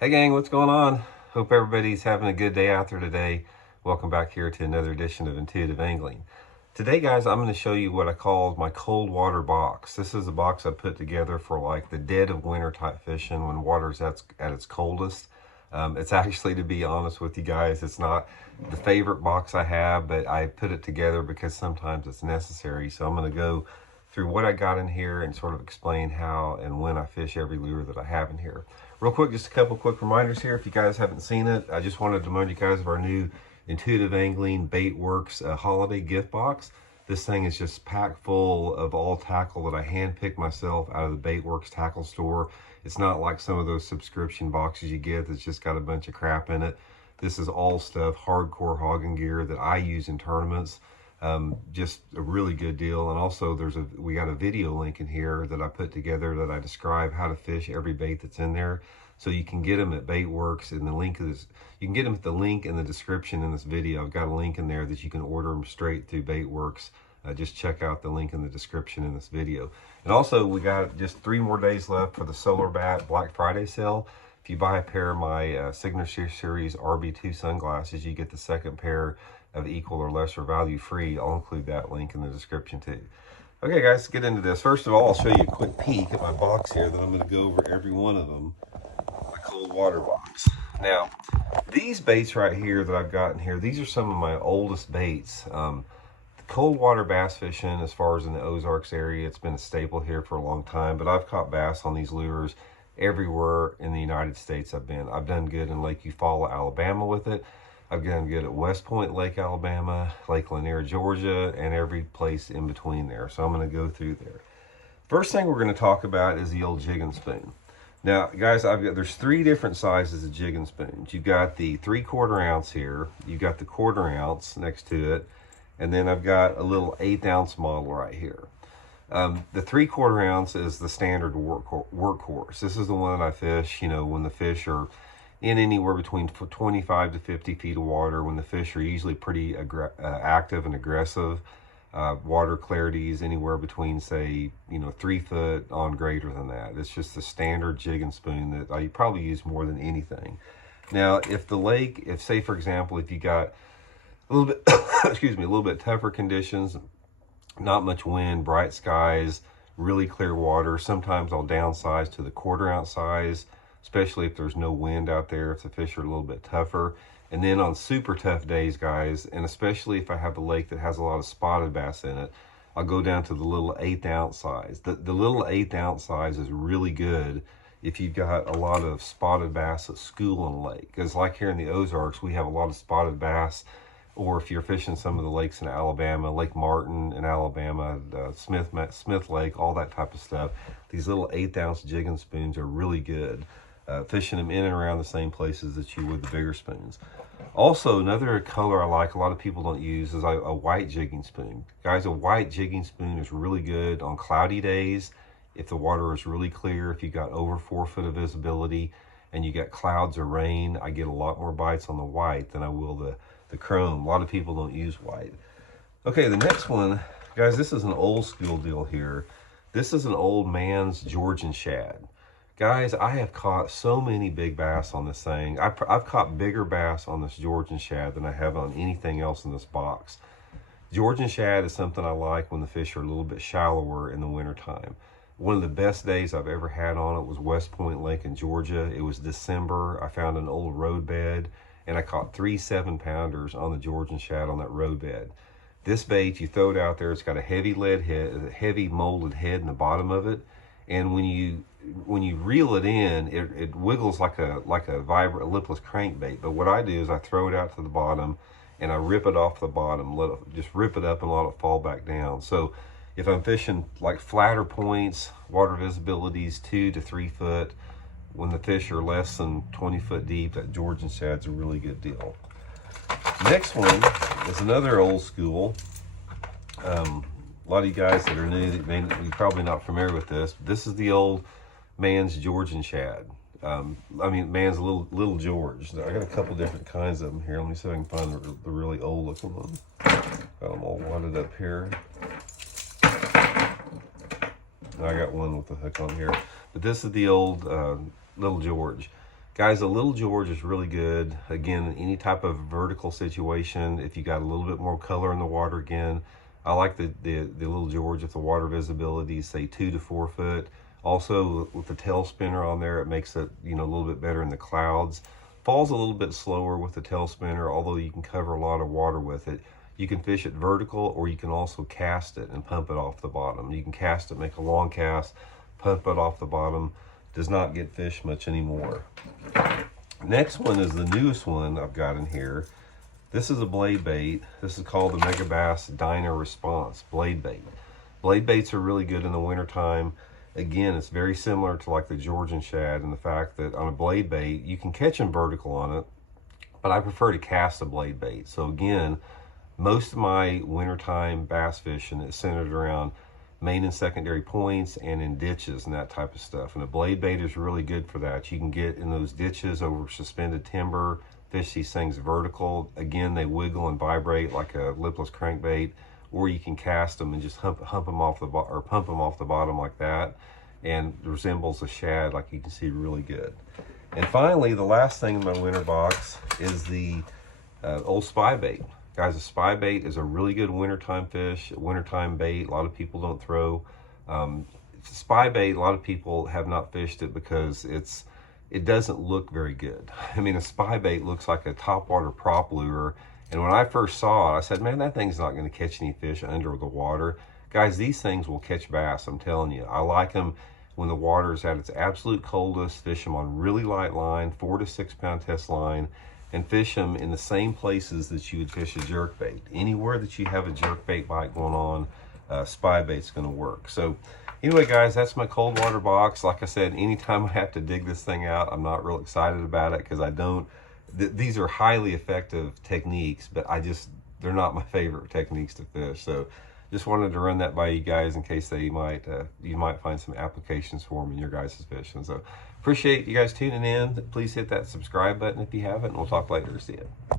Hey gang, what's going on? Hope everybody's having a good day out there today. Welcome back here to another edition of Intuitive Angling. Today guys, I'm going to show you what I call my cold water box. This is a box I put together for like the dead of winter type fishing when water's at its coldest. It's actually, to be honest with you guys, it's not the favorite box I have, but I put it together because sometimes it's necessary. So I'm going to go through what I got in here and sort of explain how and when I fish every lure that I have in here. Real quick, just a couple quick reminders here. If you guys haven't seen it, I just wanted to remind you guys of our new Intuitive Angling Baitworks holiday gift box. This thing is just packed full of all tackle that I handpicked myself out of the Baitworks tackle store. It's not like some of those subscription boxes you get that's just got a bunch of crap in it. This is all stuff, hardcore hogging gear that I use in tournaments. Just a really good deal. And also we got a video link in here that I put together that I describe how to fish every bait that's in there. So you can get them at Baitworks, and you can get them at the link in the description in this video. I've got a link in there that you can order them straight through Baitworks. Just check out the link in the description in this video. And also we got just 3 more days left for the Solar Bat Black Friday sale. If you buy a pair of my Signature Series RB2 sunglasses, you get the second pair of equal or lesser value free. I'll include that link in the description too. Okay guys, let's get into this. First of all, I'll show you a quick peek at my box here, then I'm going to go over every one of them. My cold water box. Now, these baits right here that I've got in here, these are some of my oldest baits. Cold water bass fishing, as far as in the Ozarks area, it's been a staple here for a long time, but I've caught bass on these lures everywhere in the United States I've been. I've done good in Lake Eufaula, Alabama with it. I've done good at West Point Lake, Alabama, Lake Lanier, Georgia, and every place in between there. So I'm going to go through there. First thing we're going to talk about is the old jig and spoon. Now, guys, there's 3 different sizes of jig and spoons. You've got the 3/4 ounce here. You've got the 1/4 ounce next to it. And then I've got a little 1/8 ounce model right here. The 3/4 ounce is the standard workhorse. This is the one I fish, when the fish are in anywhere between 25 to 50 feet of water, when the fish are usually pretty active and aggressive. Water clarity is anywhere between, say, 3 foot on greater than that. It's just the standard jig and spoon that I probably use more than anything. Now, if say for example, if you got a little bit, excuse me, a little bit tougher conditions, not much wind, bright skies, really clear water, sometimes I'll downsize to the 1/4 ounce size, especially if there's no wind out there, if the fish are a little bit tougher. And then on super tough days, guys, and especially if I have a lake that has a lot of spotted bass in it, I'll go down to the little 1/8 ounce size. The little 1/8 ounce size is really good if you've got a lot of spotted bass at school in a lake. Because like here in the Ozarks, we have a lot of spotted bass. Or if you're fishing some of the lakes in Alabama, Lake Martin in Alabama, Smith Lake, all that type of stuff, these little 1/8 ounce jig and spoons are really good. Fishing them in and around the same places that you would the bigger spoons. Also, another color I like, a lot of people don't use, is a white jigging spoon. Guys, a white jigging spoon is really good on cloudy days. If the water is really clear, if you got over 4 foot of visibility and you got clouds or rain, I get a lot more bites on the white than I will the chrome. A lot of people don't use white. Okay, the next one, guys, this is an old school deal here. This is an old man's Georgian shad. Guys, I have caught so many big bass on this thing. I've caught bigger bass on this Georgian shad than I have on anything else in this box. Georgian shad is something I like when the fish are a little bit shallower in the wintertime. One of the best days I've ever had on it was West Point Lake in Georgia. It was December. I found an old road bed and I caught 3 7-pounders on the Georgian shad on that road bed. This bait, you throw it out there, it's got a heavy lead head, a heavy molded head in the bottom of it. And when you reel it in, it wiggles like a vibrant lipless crankbait. But what I do is I throw it out to the bottom and I rip it off the bottom, just rip it up and let it fall back down. So if I'm fishing like flatter points, water visibilities 2 to 3 foot, when the fish are less than 20 foot deep, that Georgian shad's a really good deal. Next one is another old school. A lot of you guys that are new, you're probably not familiar with this. This is the old man's Georgian shad. Man's little George. I got a couple different kinds of them here. Let me see if I can find the really old looking one. Got them all wadded up here. I got one with the hook on here. But this is the old little George. Guys, the Little George is really good. Again, in any type of vertical situation, if you got a little bit more color in the water, again, I like the Little George if the water visibility is say 2 to 4 foot. Also, with the tail spinner on there, it makes it, you know, a little bit better in the clouds. Falls a little bit slower with the tail spinner, although you can cover a lot of water with it. You can fish it vertical, or you can also cast it and pump it off the bottom. You can cast it, make a long cast, pump it off the bottom. Does not get fished much anymore. Next one is the newest one I've got in here. This is a blade bait. This is called the Mega Bass Diner Response blade bait. Blade baits are really good in the wintertime. Again, it's very similar to like the Georgian shad in the fact that on a blade bait, you can catch them vertical on it, but I prefer to cast a blade bait. So again, most of my wintertime bass fishing is centered around main and secondary points and in ditches and that type of stuff. And a blade bait is really good for that. You can get in those ditches over suspended timber, fish these things vertical. Again, they wiggle and vibrate like a lipless crankbait, or you can cast them and just hump them off the or pump them off the bottom like that, and it resembles a shad, like you can see, really good. And finally, the last thing in my winter box is the old spy bait. Guys, a spy bait is a really good wintertime fish, wintertime bait. A lot of people don't throw. Spy bait, a lot of people have not fished it because it doesn't look very good. I mean, a spy bait looks like a topwater prop lure. And when I first saw it, I said, man, that thing's not going to catch any fish under the water. Guys, these things will catch bass, I'm telling you. I like them when the water is at its absolute coldest. Fish them on really light line, 4 to 6 pound test line, and fish them in the same places that you would fish a jerkbait. Anywhere that you have a jerkbait bite going on, spy bait's going to work. So anyway, guys, that's my cold water box. Like I said, anytime I have to dig this thing out, I'm not real excited about it because I don't. These are highly effective techniques, but they're not my favorite techniques to fish. So just wanted to run that by you guys in case you might find some applications for them in your guys' fishing. So appreciate you guys tuning in. Please hit that subscribe button if you haven't, and we'll talk later. See ya.